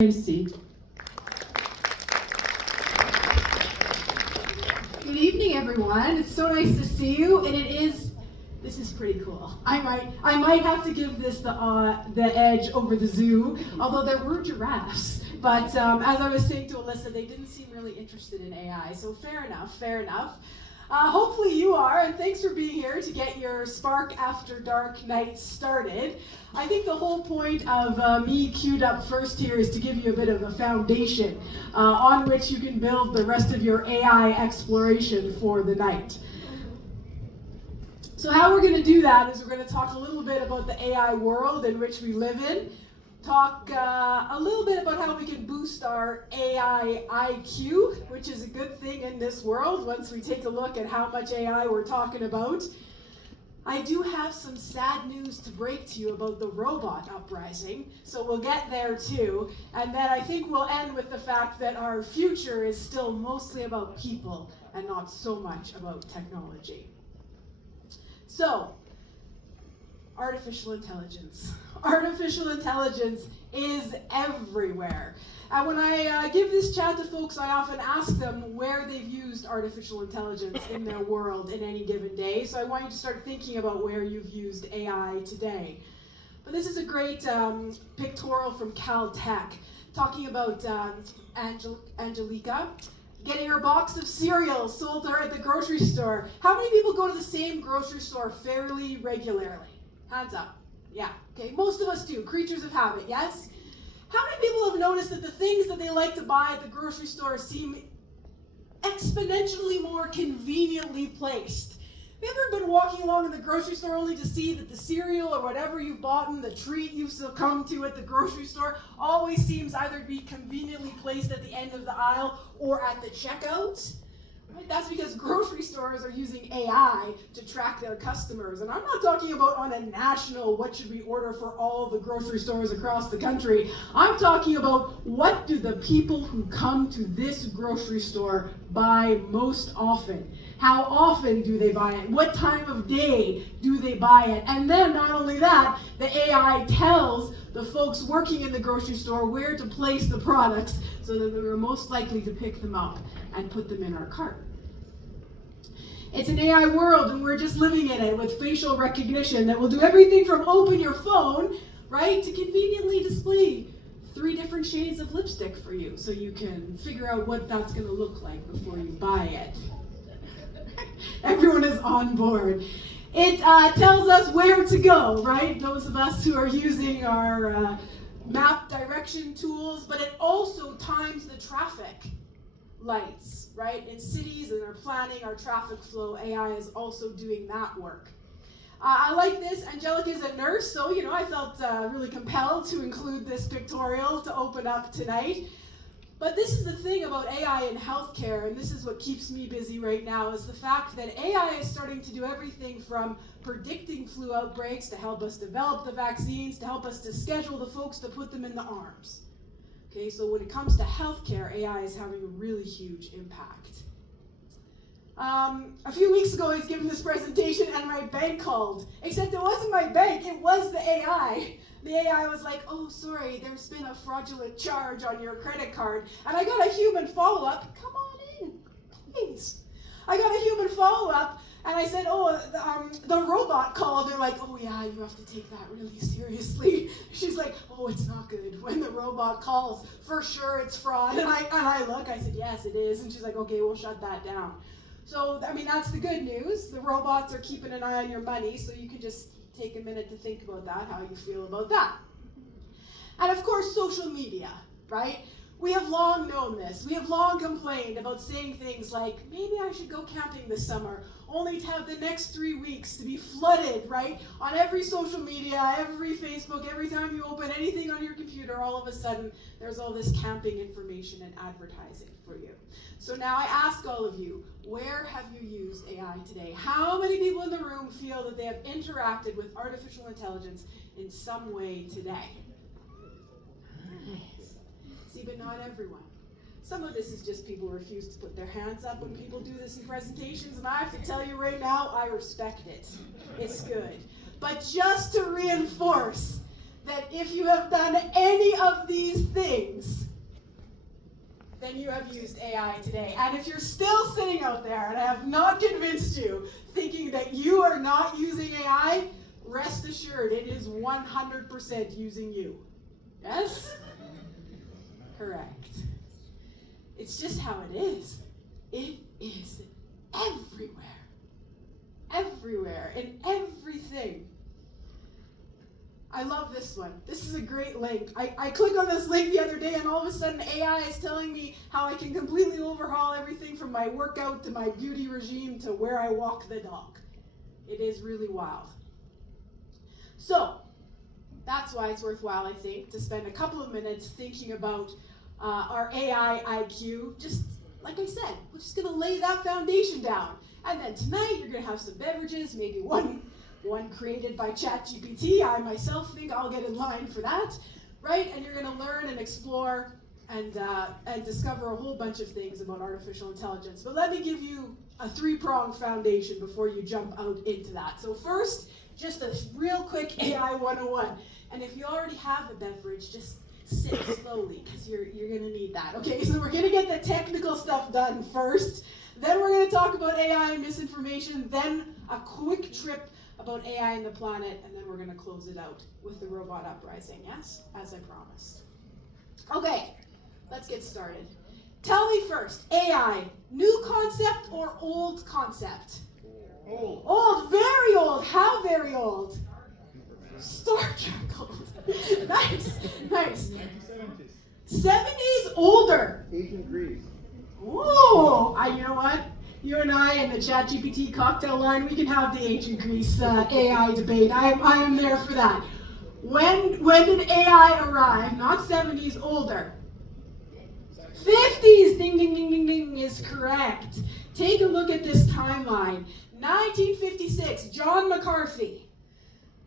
Tracie. Good evening, everyone. It's so nice to see you, and this is pretty cool. I might have to give this the edge over the zoo, although there were giraffes. But as I was saying to Alyssa, they didn't seem really interested in AI, so fair enough. Hopefully you are, and thanks for being here to get your Spark After Dark night started. I think the whole point of me queued up first here is to give you a bit of a foundation on which you can build the rest of your AI exploration for the night. So how we're going to do that is we're going to talk a little bit about the AI world in which we live in, talk a little bit about how we can boost our AI IQ, which is a good thing in this world once we take a look at how much AI we're talking about. I do have some sad news to break to you about the robot uprising, so we'll get there too. And then I think we'll end with the fact that our future is still mostly about people and not so much about technology. So, artificial intelligence. Artificial intelligence is everywhere. And when I give this chat to folks, I often ask them where they've used artificial intelligence in their world in any given day. So I want you to start thinking about where you've used AI today. But this is a great pictorial from Caltech, talking about Angelica getting her box of cereal sold to her at the grocery store. How many people go to the same grocery store fairly regularly? Hands up. Yeah, okay, most of us do. Creatures of habit, yes? How many people have noticed that the things that they like to buy at the grocery store seem exponentially more conveniently placed? Have you ever been walking along in the grocery store only to see that the cereal or whatever you've bought and the treat you've succumbed to at the grocery store always seems either to be conveniently placed at the end of the aisle or at the checkout? Right? That's because grocery stores are using AI to track their customers. And I'm not talking about on a national, what should we order for all the grocery stores across the country. I'm talking about what do the people who come to this grocery store buy most often? How often do they buy it? What time of day do they buy it? And then not only that, the AI tells the folks working in the grocery store where to place the products so that we're most likely to pick them up and put them in our cart. It's an AI world and we're just living in it with facial recognition that will do everything from open your phone, right, to conveniently display 3 different shades of lipstick for you so you can figure out what that's going to look like before you buy it. Everyone is on board. It tells us where to go, right? Those of us who are using our map direction tools, but it also times the traffic lights, right? In cities and are planning our traffic flow. AI is also doing that work. I like this. Angelica is a nurse, so I felt really compelled to include this pictorial to open up tonight. But this is the thing about AI in healthcare, and this is what keeps me busy right now, is the fact that AI is starting to do everything from predicting flu outbreaks to help us develop the vaccines, to help us to schedule the folks to put them in the arms. Okay, so when it comes to healthcare, AI is having a really huge impact. A few weeks ago, I was giving this presentation and my bank called, except it wasn't my bank, it was the AI. The AI was like, oh, sorry, there's been a fraudulent charge on your credit card. And I got a human follow-up. Come on in, please. I got a human follow-up, and I said, oh, the robot called. They're like, oh, yeah, you have to take that really seriously. She's like, oh, it's not good when the robot calls. For sure it's fraud. And I look, I said, yes, it is. And she's like, okay, we'll shut that down. So, I mean, that's the good news. The robots are keeping an eye on your money, so you can just take a minute to think about that, how you feel about that. And of course, social media, right? We have long known this. We have long complained about saying things like, maybe I should go camping this summer, only to have the next 3 weeks to be flooded, right? On every social media, every Facebook, every time you open anything on your computer, all of a sudden, there's all this camping information and advertising for you. So now I ask all of you, where have you used AI today? How many people in the room feel that they have interacted with artificial intelligence in some way today? See, but not everyone. Some of this is just people refuse to put their hands up when people do this in presentations, and I have to tell you right now, I respect it. It's good. But just to reinforce that if you have done any of these things, then you have used AI today. And if you're still sitting out there and I have not convinced you, thinking that you are not using AI, rest assured it is 100% using you. Yes? Correct. It's just how it is. It is everywhere. Everywhere, in everything. I love this one. This is a great link. I click on this link the other day and all of a sudden AI is telling me how I can completely overhaul everything from my workout to my beauty regime to where I walk the dog. It is really wild. So, that's why it's worthwhile, I think, to spend a couple of minutes thinking about our AI IQ. Just like I said, we're just going to lay that foundation down. And then tonight you're going to have some beverages, maybe one created by ChatGPT. I myself think I'll get in line for that, right? And you're going to learn and explore and discover a whole bunch of things about artificial intelligence. But let me give you a three-pronged foundation before you jump out into that. So first, just a real quick AI 101. And if you already have a beverage, just sip slowly because you're going to need that. Okay, so we're going to get the technical stuff done first. Then we're going to talk about AI and misinformation. Then a quick trip about AI and the planet, and then we're going to close it out with the robot uprising, yes? As I promised. Okay, let's get started. Tell me first, AI, new concept or old concept? Old. Old, very old. How very old? Star Trek old. Nice, nice. 1970s. 70s, older. Ancient Greece. Ooh, you know what? You and I and the ChatGPT cocktail line, we can have the ancient Greece AI debate. I am there for that. When did AI arrive? Not 70s, older. 50s, ding, ding, ding, ding, ding, is correct. Take a look at this timeline. 1956, John McCarthy,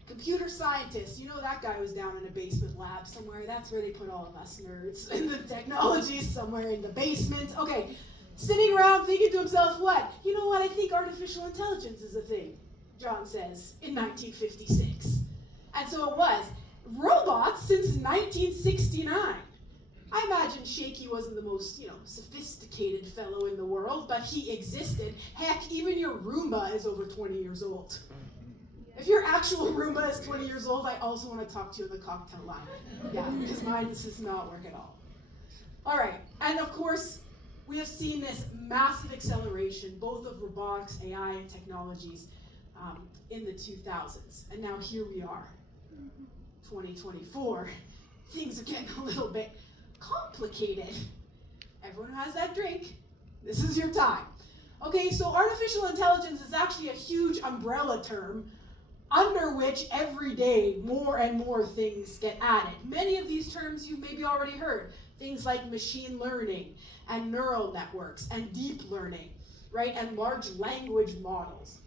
computer scientist. You know that guy was down in a basement lab somewhere. That's where they put all of us nerds in the technology, somewhere in the basement. Okay. Sitting around thinking to himself, what? You know what? I think artificial intelligence is a thing, John says, in 1956. And so it was. Robots since 1969. I imagine Shaky wasn't the most, sophisticated fellow in the world, but he existed. Heck, even your Roomba is over 20 years old. If your actual Roomba is 20 years old, I also want to talk to you on the cocktail line. Yeah, because mine does not work at all. All right, and of course, we have seen this massive acceleration, both of robotics, AI, and technologies in the 2000s. And now here we are, 2024. Things are getting a little bit complicated. Everyone who has that drink, this is your time. Okay, so artificial intelligence is actually a huge umbrella term under which every day more and more things get added. Many of these terms you've maybe already heard. Things like machine learning and neural networks and deep learning, right? And large language models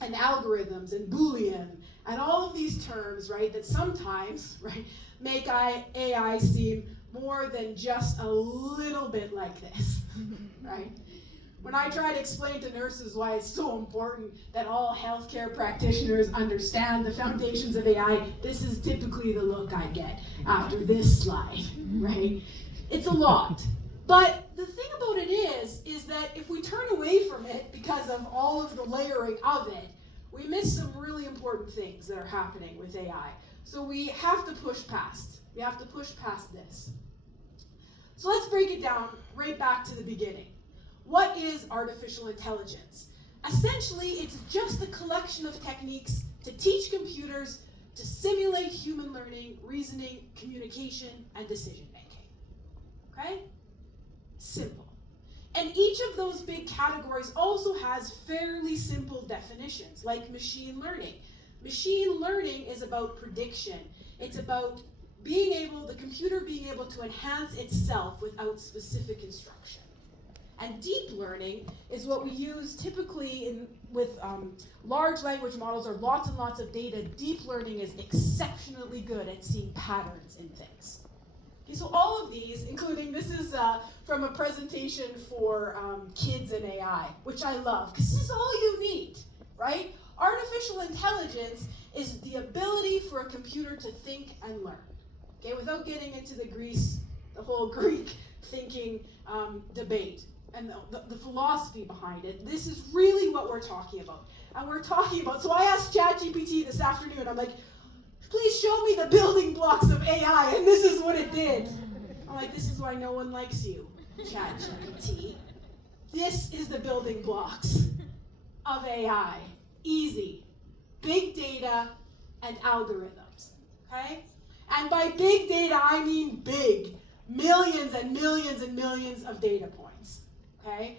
and algorithms and Boolean and all of these terms, right, that sometimes, right, make AI seem more than just a little bit like this, right? When I try to explain to nurses why it's so important that all healthcare practitioners understand the foundations of AI, this is typically the look I get after this slide, right? It's a lot. But the thing about it is that if we turn away from it because of all of the layering of it, we miss some really important things that are happening with AI. So we have to push past. We have to push past this. So let's break it down right back to the beginning. What is artificial intelligence? Essentially, it's just a collection of techniques to teach computers to simulate human learning, reasoning, communication, and decision making. Okay? Simple. And each of those big categories also has fairly simple definitions, like machine learning. Machine learning is about prediction. It's about the computer being able to enhance itself without specific instruction. And deep learning is what we use typically with large language models or lots and lots of data. Deep learning is exceptionally good at seeing patterns in things. Okay, so all of these, including, this is from a presentation for kids and AI, which I love, because this is all you need, right? Artificial intelligence is the ability for a computer to think and learn. Okay, without getting into the whole Greek thinking debate and the philosophy behind it, this is really what we're talking about. And we're talking about, so I asked ChatGPT this afternoon, I'm like, please show me the building blocks of AI, and this is what it did. I'm like, this is why no one likes you, ChatGPT. This is the building blocks of AI. Easy. Big data and algorithms, okay? And by big data, I mean big. Millions and millions and millions of data points, okay?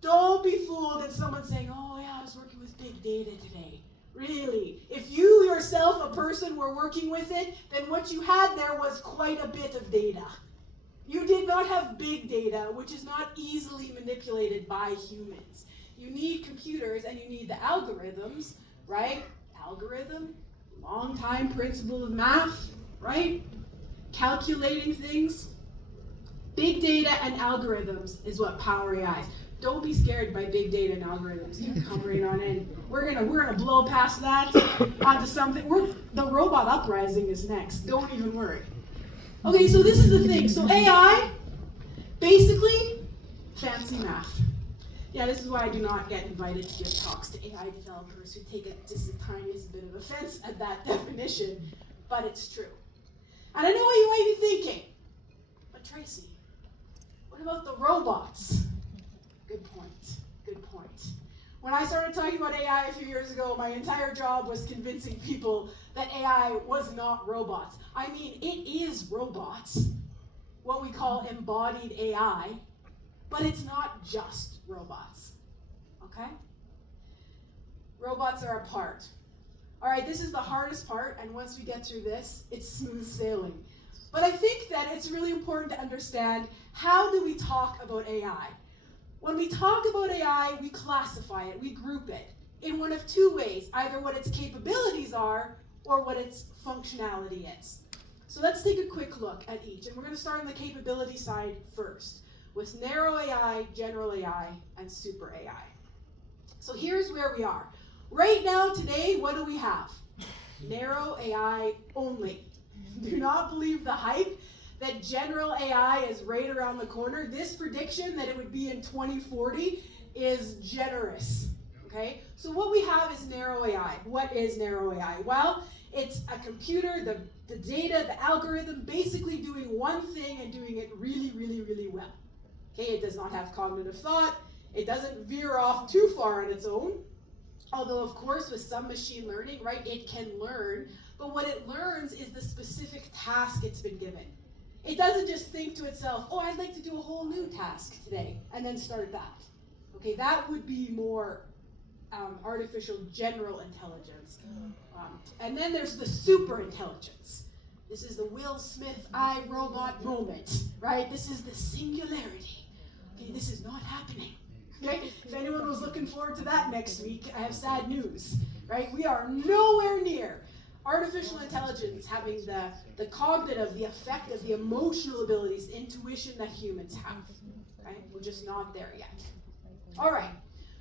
Don't be fooled at someone saying, oh yeah, I was working with big data today. Really? If you yourself, a person, were working with it, then what you had there was quite a bit of data. You did not have big data, which is not easily manipulated by humans. You need computers and you need the algorithms, right? Algorithm, long time principle of math, right? Calculating things. Big data and algorithms is what power AI is. Don't be scared by big data and algorithms. Come right on in. We're gonna blow past that onto something. The robot uprising is next. Don't even worry. Okay, so this is the thing. So AI, basically, fancy math. Yeah, this is why I do not get invited to give talks to AI developers who take just the tiniest bit of offense at that definition, but it's true. And I know what you might be thinking, but Tracie, what about the robots? Good point, good point. When I started talking about AI a few years ago, my entire job was convincing people that AI was not robots. I mean, it is robots, what we call embodied AI, but it's not just robots, okay? Robots are a part. All right, this is the hardest part, and once we get through this, it's smooth sailing. But I think that it's really important to understand, how do we talk about AI? When we talk about AI, we classify it, we group it in one of two ways, either what its capabilities are or what its functionality is. So let's take a quick look at each, and we're going to start on the capability side first, with narrow AI, general AI, and super AI. So here's where we are. Right now, today, what do we have? Narrow AI only. Do not believe the hype that general AI is right around the corner. This prediction that it would be in 2040 is generous, okay? So what we have is narrow AI. What is narrow AI? Well, it's a computer, the data, the algorithm, basically doing one thing and doing it really, really, really well. Okay, it does not have cognitive thought. It doesn't veer off too far on its own. Although, of course, with some machine learning, right, it can learn. But what it learns is the specific task it's been given. It doesn't just think to itself, oh, I'd like to do a whole new task today, and then start that. Okay, that would be more artificial general intelligence. And then there's the super intelligence. This is the Will Smith iRobot moment, right? This is the singularity. Okay, this is not happening. Okay? If anyone was looking forward to that next week, I have sad news, right? We are nowhere near artificial intelligence having the cognitive, the affective, the emotional abilities, the intuition that humans have, right? We're just not there yet. All right,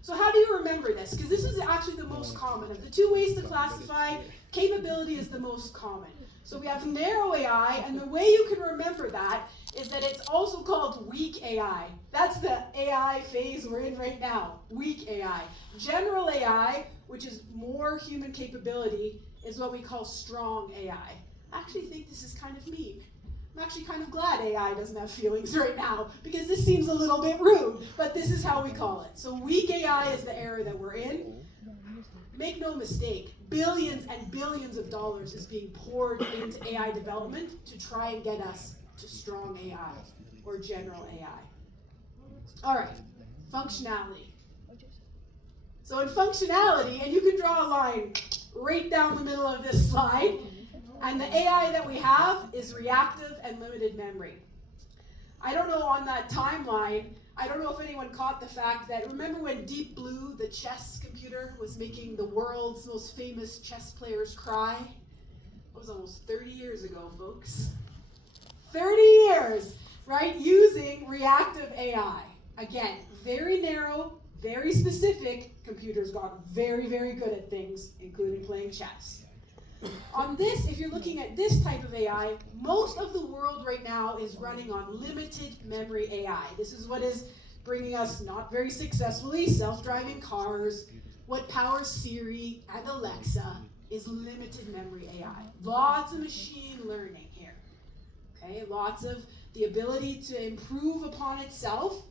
so how do you remember this? Because this is actually the most common. Of the two ways to classify, capability is the most common. So we have narrow AI, and the way you can remember that is that it's also called weak AI. That's the AI phase we're in right now, weak AI. General AI, which is more human capability, is what we call strong AI. I actually think this is kind of mean. I'm actually kind of glad AI doesn't have feelings right now, because this seems a little bit rude, but this is how we call it. So weak AI is the era that we're in. Make no mistake, billions and billions of dollars is being poured into AI development to try and get us to strong AI or general AI. All right, functionality. So in functionality, and you can draw a line right down the middle of this slide, and the AI that we have is reactive and limited memory. I don't know on that timeline, I don't know if anyone caught the fact that, remember when Deep Blue, the chess computer, was making the world's most famous chess players cry? It was almost 30 years ago, folks. 30 years, right? Using reactive AI. Again, very narrow, very specific. Computers got very, very good at things, including playing chess. On this, if you're looking at this type of AI, most of the world right now is running on limited memory AI. This is what is bringing us, not very successfully, self-driving cars. What powers Siri and Alexa is limited memory AI. Lots of machine learning here. Okay, lots of the ability to improve upon itself,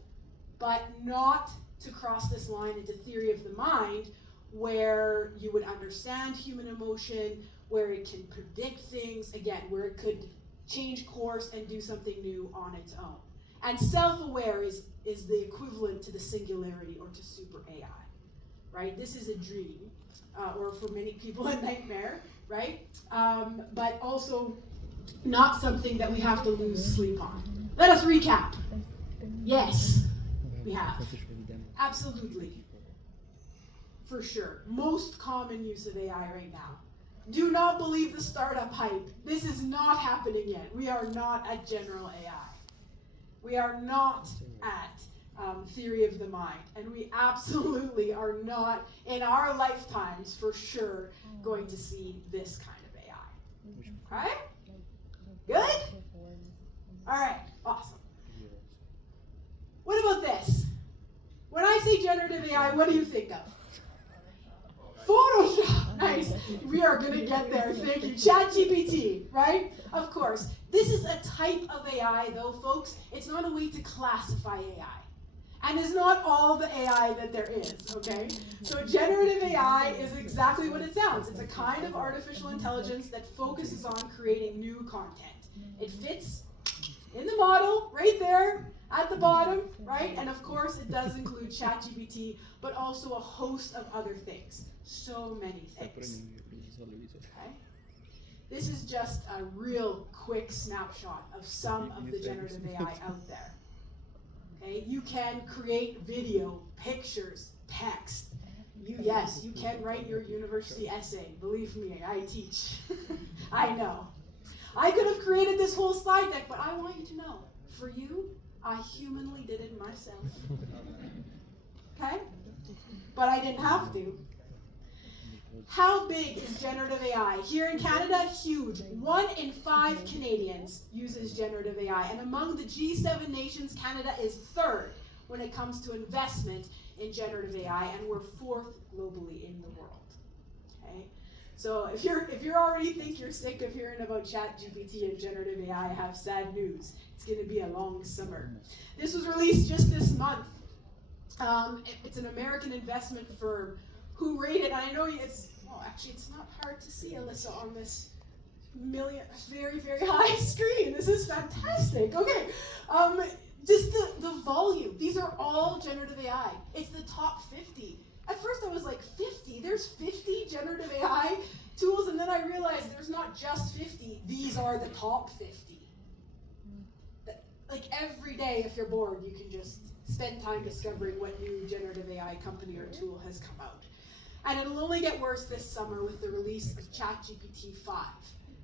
but not to cross this line into theory of the mind, where you would understand human emotion, where it can predict things, again, where it could change course and do something new on its own. And self-aware is the equivalent to the singularity or to super AI, right? This is a dream, or for many people a nightmare, right? But also not something that we have to lose sleep on. Let us recap. Yes, we have. Absolutely. For sure. Most common use of AI right now. Do not believe the startup hype. This is not happening yet. We are not at general AI. We are not at theory of the mind. And we absolutely are not, in our lifetimes, for sure, going to see this kind of AI. Okay? Good? All right, awesome. What about this? When I say generative AI, what do you think of? Photoshop. Nice. We are going to get there. Thank you. ChatGPT, right? Of course. This is a type of AI, though, folks. It's not a way to classify AI. And it's not all the AI that there is, okay? So generative AI is exactly what it sounds. It's a kind of artificial intelligence that focuses on creating new content. It fits in the model right there at the bottom, right? And of course, it does include ChatGPT, but also a host of other things. So many things. Okay? This is just a real quick snapshot of some of the generative AI out there. Okay? You can create video, pictures, text. Yes, you can write your university essay. Believe me, I teach. I know. I could have created this whole slide deck, but I want you to know, for you, I humanly did it myself. Okay? But I didn't have to. How big is generative AI? Here in Canada, huge. 1 in 5 Canadians uses generative AI. And among the G7 nations, Canada is 3rd when it comes to investment in generative AI, and we're 4th globally in the world. Okay? So if you already think you're sick of hearing about ChatGPT and generative AI, I have sad news. It's going to be a long summer. This was released just this month. It's an American investment firm who rated, and I know actually it's not hard to see, Alyssa, on this very, very high screen. This is fantastic. Okay, just the volume. These are all generative AI. It's the top 50. At first I was like, 50? There's 50 generative AI tools, and then I realized there's not just 50. These are the top 50. Like every day, if you're bored, you can just spend time discovering what new generative AI company or tool has come out. And it'll only get worse this summer with the release of ChatGPT 5.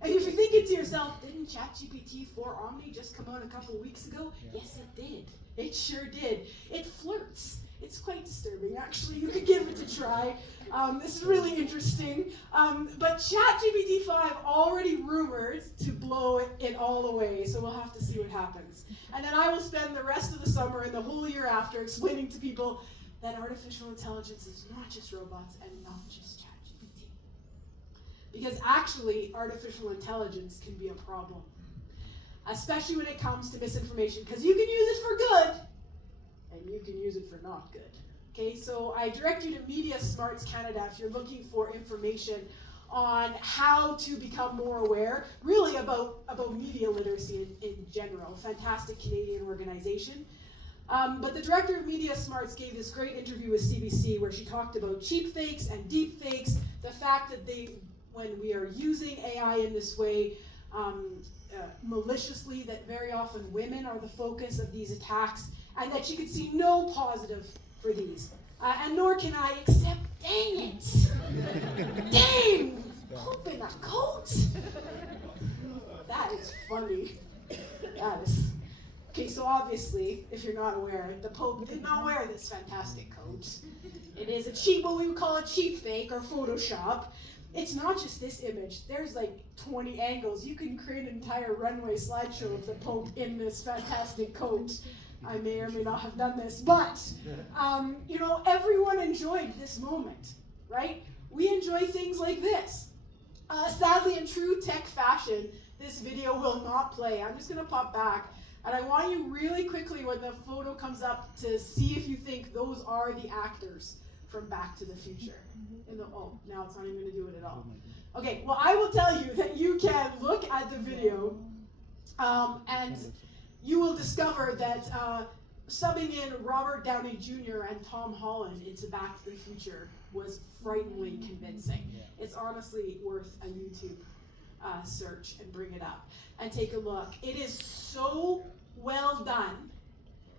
And if you're thinking to yourself, didn't ChatGPT 4 Omni just come out a couple weeks ago? Yes, it did. It sure did. It flirts. It's quite disturbing, actually. You could give it a try. This is really interesting. But ChatGPT 5 already rumored to blow it all away, so we'll have to see what happens. And then I will spend the rest of the summer and the whole year after explaining to people that artificial intelligence is not just robots and not just ChatGPT. Because actually, artificial intelligence can be a problem, especially when it comes to misinformation, because you can use it for good, and you can use it for not good. Okay, so I direct you to Media Smarts Canada if you're looking for information on how to become more aware, really about media literacy in general. Fantastic Canadian organization. But the director of Media Smarts gave this great interview with CBC where she talked about cheap fakes and deep fakes, the fact that when we are using AI in this way, maliciously, that very often women are the focus of these attacks, and that she could see no positive for these. And nor can I, except, dang it! Dang! Poop in a coat? That is funny. That is. Okay, so obviously, if you're not aware, the Pope did not wear this fantastic coat. It is a cheap, what we would call a cheap fake or Photoshop. It's not just this image. There's like 20 angles. You can create an entire runway slideshow of the Pope in this fantastic coat. I may or may not have done this, but you know, everyone enjoyed this moment, right? We enjoy things like this. Sadly, in true tech fashion, this video will not play. I'm just gonna pop back, and I want you really quickly when the photo comes up to see if you think those are the actors from Back to the Future. Oh, now it's not even gonna do it at all. Okay, well, I will tell you that you can look at the video, and you will discover that subbing in Robert Downey Jr. and Tom Holland into Back to the Future was frighteningly convincing. It's honestly worth a YouTube search and bring it up and take a look. It is so well done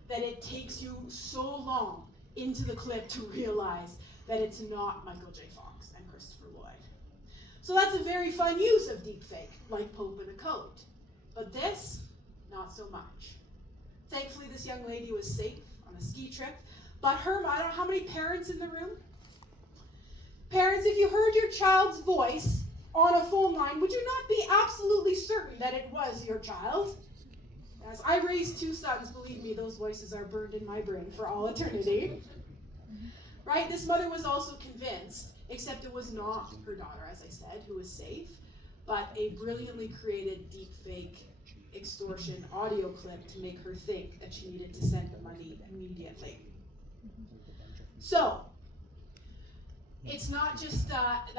that it takes you so long into the clip to realize that it's not Michael J. Fox and Christopher Lloyd. So that's a very fun use of deepfake, like Pope in a coat. But this, not so much. Thankfully, this young lady was safe on a ski trip. But I don't know how many parents in the room? Parents, if you heard your child's voice on a phone line, would you not be absolutely certain that it was your child? As I raised 2 sons, believe me, those voices are burned in my brain for all eternity. Right? This mother was also convinced, except it was not her daughter, as I said, who was safe, but a brilliantly created deepfake extortion audio clip to make her think that she needed to send the money immediately. So, it's not just that.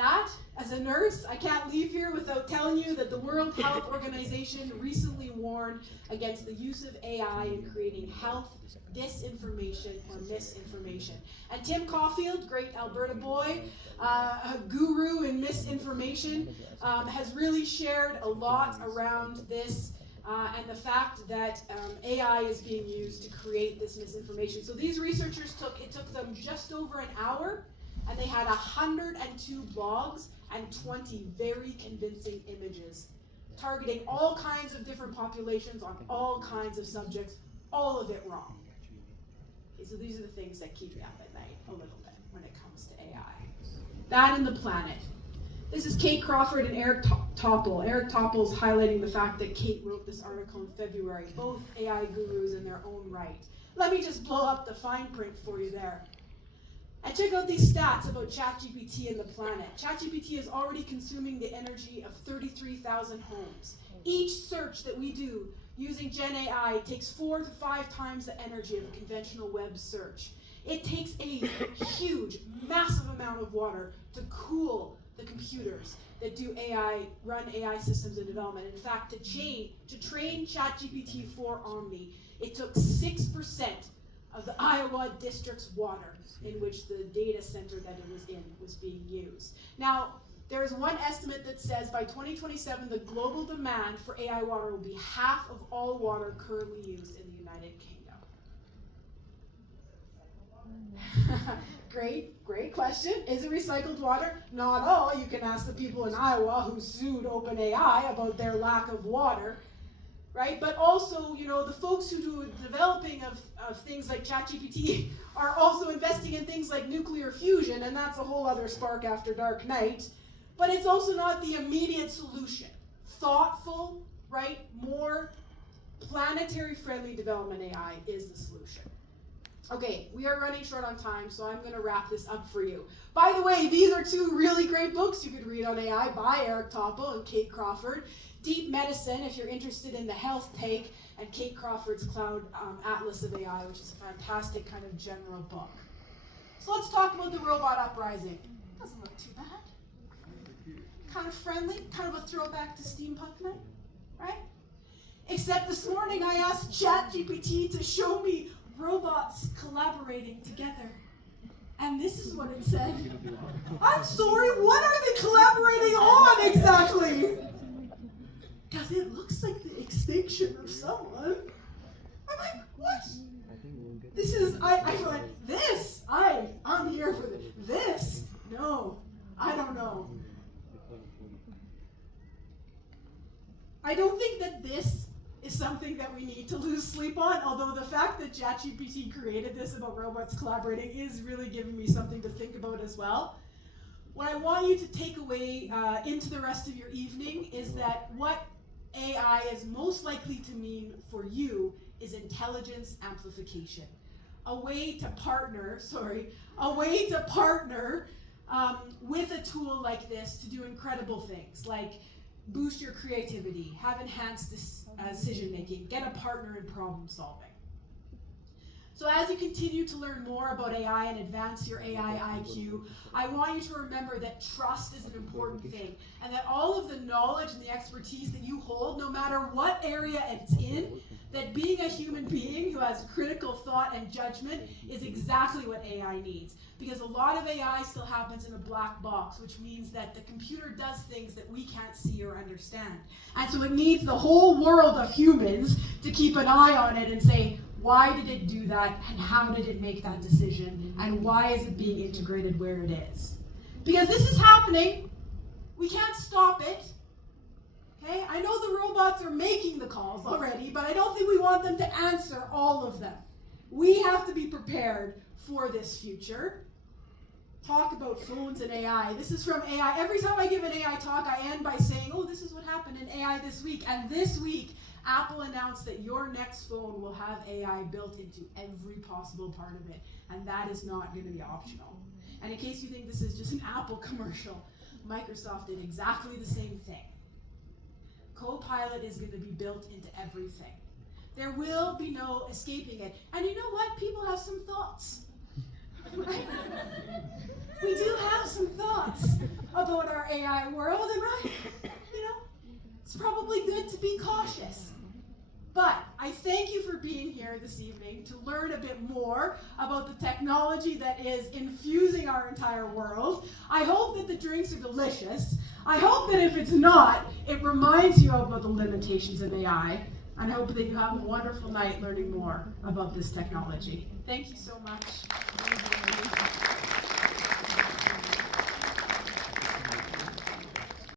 As a nurse, I can't leave here without telling you that the World Health Organization recently warned against the use of AI in creating health disinformation or misinformation. And Tim Caulfield, great Alberta boy, a guru in misinformation, has really shared a lot around this and the fact that AI is being used to create this misinformation. So these researchers it took them just over an hour, and they had 102 blogs and 20 very convincing images, targeting all kinds of different populations on all kinds of subjects, all of it wrong. Okay, so these are the things that keep me up at night a little bit when it comes to AI. That and the planet. This is Kate Crawford and Eric Topol. Eric Topol's highlighting the fact that Kate wrote this article in February, both AI gurus in their own right. Let me just blow up the fine print for you there. And check out these stats about ChatGPT and the planet. ChatGPT is already consuming the energy of 33,000 homes. Each search that we do using Gen AI takes 4 to 5 times the energy of a conventional web search. It takes a huge, massive amount of water to cool the computers that do run AI systems in development. In fact, to train ChatGPT 4 Omni, it took 6% of the Iowa district's water in which the data center that it was in was being used. Now, there is one estimate that says by 2027, the global demand for AI water will be half of all water currently used in the United Kingdom. Great question. Is it recycled water? Not all. You can ask the people in Iowa who sued OpenAI about their lack of water. Right? But also, you know, the folks who do developing of things like ChatGPT are also investing in things like nuclear fusion, and that's a whole other spark after dark night. But it's also not the immediate solution. Thoughtful, right, more planetary-friendly development AI is the solution. Okay, we are running short on time, so I'm going to wrap this up for you. By the way, these are 2 really great books you could read on AI by Eric Topol and Kate Crawford. Deep Medicine, if you're interested in the health take, and Kate Crawford's Cloud Atlas of AI, which is a fantastic kind of general book. So let's talk about the robot uprising. Doesn't look too bad. Kind of friendly, kind of a throwback to steampunk night, right? Except this morning I asked ChatGPT to show me robots collaborating together. And this is what it said. I'm sorry, what are they collaborating on exactly? Because it looks like the extinction of someone. I'm like, what? This is, I feel like, this, I'm here for this. No, I don't know. I don't think that this is something that we need to lose sleep on, although the fact that ChatGPT created this about robots collaborating is really giving me something to think about as well. What I want you to take away into the rest of your evening is that what AI is most likely to mean for you is intelligence amplification. A way to partner with a tool like this to do incredible things, like boost your creativity, have enhanced decision making, get a partner in problem solving. So as you continue to learn more about AI and advance your AI IQ, I want you to remember that trust is an important thing, and that all of the knowledge and the expertise that you hold, no matter what area it's in, that being a human being who has critical thought and judgment is exactly what AI needs. Because a lot of AI still happens in a black box, which means that the computer does things that we can't see or understand. And so it needs the whole world of humans to keep an eye on it and say, why did it do that, and how did it make that decision, and why is it being integrated where it is? Because this is happening. We can't stop it. Okay? I know the robots are making the calls already, but I don't think we want them to answer all of them. We have to be prepared for this future. Talk about phones and AI. This is from AI. Every time I give an AI talk, I end by saying, oh, this is what happened in AI this week. And this week, Apple announced that your next phone will have AI built into every possible part of it. And that is not going to be optional. And in case you think this is just an Apple commercial, Microsoft did exactly the same thing. Copilot is going to be built into everything. There will be no escaping it. And you know what? People have some thoughts. We do have some thoughts about our AI world, and it's probably good to be cautious. But I thank you for being here this evening to learn a bit more about the technology that is infusing our entire world. I hope that the drinks are delicious. I hope that if it's not, it reminds you about the limitations of AI. And I hope that you have a wonderful night learning more about this technology. Thank you so much.